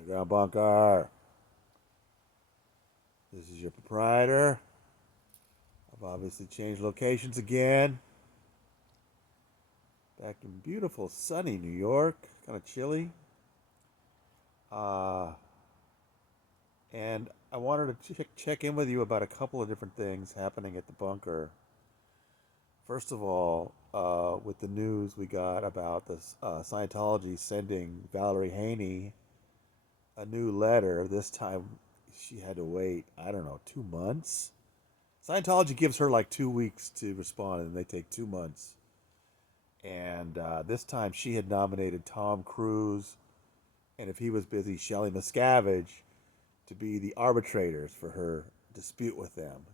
Underground bunker. This is your proprietor. I've obviously changed locations again. Back in beautiful sunny New York. Kind of chilly. Uh, and I wanted to check in with you about a couple of different things happening at the bunker. First of all, with the news we got about this Scientology sending Valerie Haney a new letter. This time she had to wait, I don't know, 2 months? Scientology gives her like 2 weeks to respond, and they take 2 months. And this time she had nominated Tom Cruise, and if he was busy, Shelley Miscavige to be the arbitrators for her dispute with them.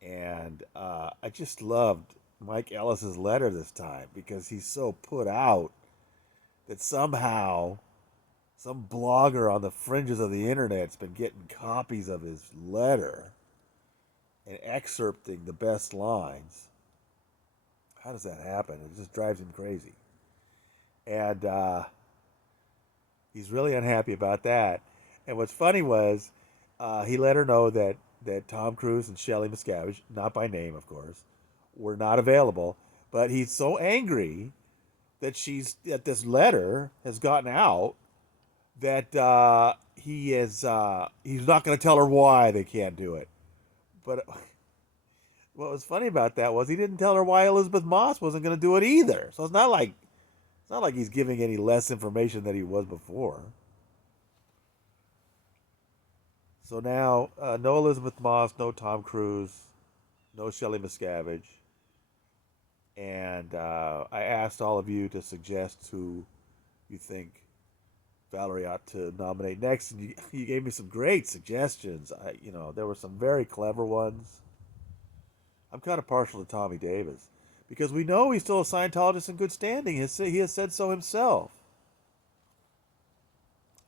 And I just loved Mike Ellis's letter this time because he's so put out that somehow some blogger on the fringes of the internet's been getting copies of his letter and excerpting the best lines. How does that happen? It just drives him crazy. And he's really unhappy about that. And what's funny was he let her know that Tom Cruise and Shelley Miscavige, not by name, of course, were not available. But he's so angry that this letter has gotten out that he's not going to tell her why they can't do it. But what was funny about that was he didn't tell her why Elizabeth Moss wasn't going to do it either. So it's not like he's giving any less information than he was before. So now, no Elizabeth Moss, no Tom Cruise, no Shelley Miscavige, and I asked all of you to suggest who you think Valerie ought to nominate next, and you gave me some great suggestions. There were some very clever ones. I'm kind of partial to Tommy Davis because we know he's still a Scientologist in good standing. He has said so himself.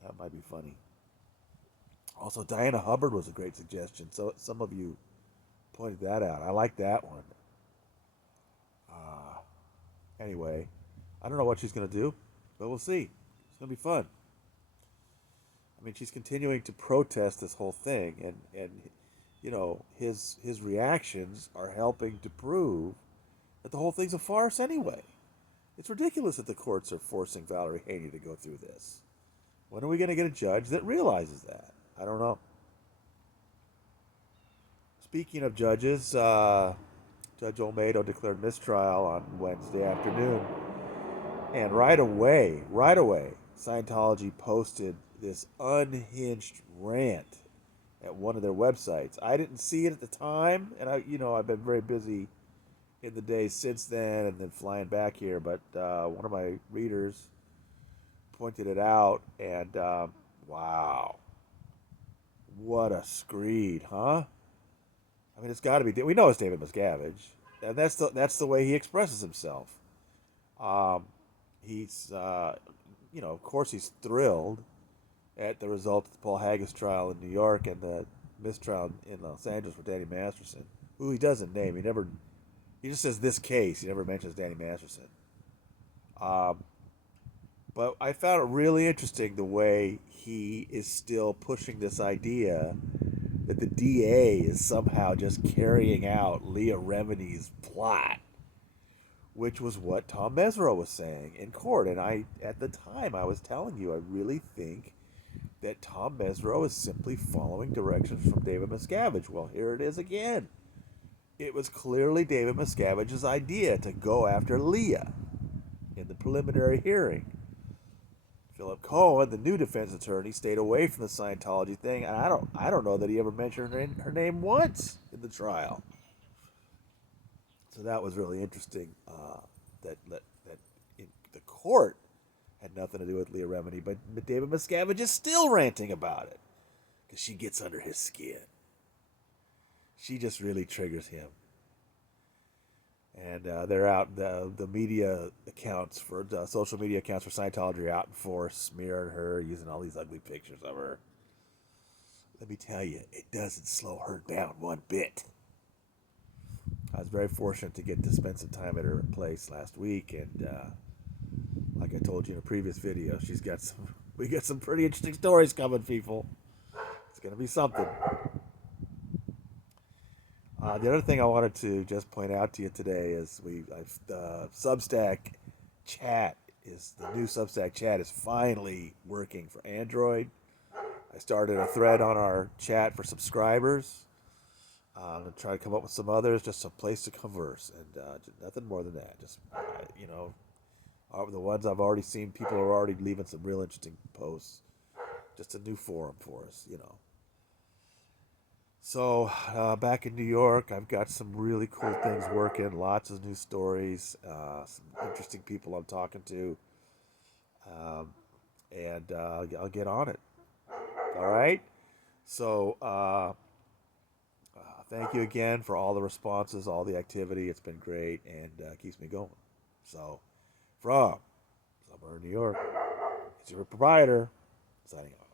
That might be funny. Also, Diana Hubbard was a great suggestion. So some of you pointed that out. I like that one. Uh, anyway, I don't know what she's going to do, but we'll see. It's going to be fun. I mean, she's continuing to protest this whole thing, and his reactions are helping to prove that the whole thing's a farce anyway. It's ridiculous that the courts are forcing Valerie Haney to go through this. When are we going to get a judge that realizes that? I don't know. Speaking of judges, Judge Olmedo declared mistrial on Wednesday afternoon. And right away, Scientology posted this unhinged rant at one of their websites. I didn't see it at the time, and I've been very busy in the days since then, and then flying back here. But one of my readers pointed it out, and wow, what a screed, huh? I mean, it's got to be. We know it's David Miscavige, and that's the way he expresses himself. Um, of course, he's thrilled at the result of the Paul Haggis trial in New York and the mistrial in Los Angeles for Danny Masterson, who he doesn't name. He just says this case. He never mentions Danny Masterson. Um, but I found it really interesting the way he is still pushing this idea that the DA is somehow just carrying out Leah Remini's plot, which was what Tom Mesereau was saying in court. And at the time, I was telling you, I really think that Tom Mesereau is simply following directions from David Miscavige. Well, here it is again. It was clearly David Miscavige's idea to go after Leah in the preliminary hearing. Philip Cohen, the new defense attorney, stayed away from the Scientology thing, and I don't know that he ever mentioned her name once in the trial. So that was really interesting. That in the court had nothing to do with Leah Remini, but David Miscavige is still ranting about it because she gets under his skin. She just really triggers him. And they're out. The media accounts for social media accounts for Scientology are out in force, smearing her, using all these ugly pictures of her. Let me tell you, it doesn't slow her down one bit. I was very fortunate to get to spend some time at her place last week, and like I told you in a previous video, she's got some We got some pretty interesting stories coming, people. It's gonna be something. The other thing I wanted to just point out to you today is the Substack chat is the new Substack chat is finally working for Android. I started a thread on our chat for subscribers. I'm gonna try to come up with some others, just a place to converse, and nothing more than that. Just the ones I've already seen, people are already leaving some real interesting posts. Just a new forum for us. So back in New York, I've got some really cool things working. Lots of new stories, some interesting people I'm talking to, um, and I'll get on it. All right. So thank you again for all the responses, all the activity. It's been great and keeps me going. So from somewhere in New York, it's your proprietor signing off.